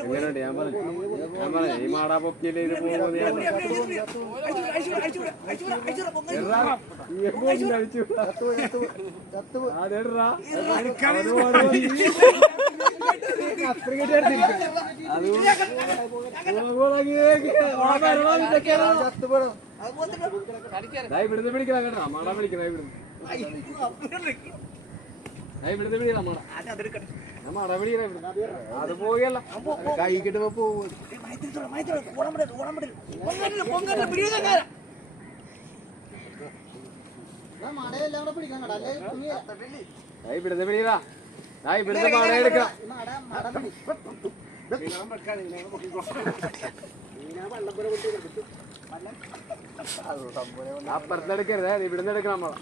എങ്ങനെയുണ്ട് ഞാൻ പറഞ്ഞു ഈ മാടാ പൊക്കിയില്ലേ ഇത് ഇവിടുന്ന് പിടിക്കണം കേട്ടോ മാടാ പിടിക്കണം ഇവിടുന്ന് ഇവിടുന്ന് പിടിക്കണം മാട ഞാൻ മാട പിടിക്കണം അത് പോകല്ല കൈ കിട്ടുമ്പോ പോകും ഇവിടുന്ന് പിടിക്കടാ ഇവിടുന്ന് മാട എടുക്കാം അപ്പുറത്തെടുക്കരുത് ഇവിടുന്ന് എടുക്കണം നമ്മളെ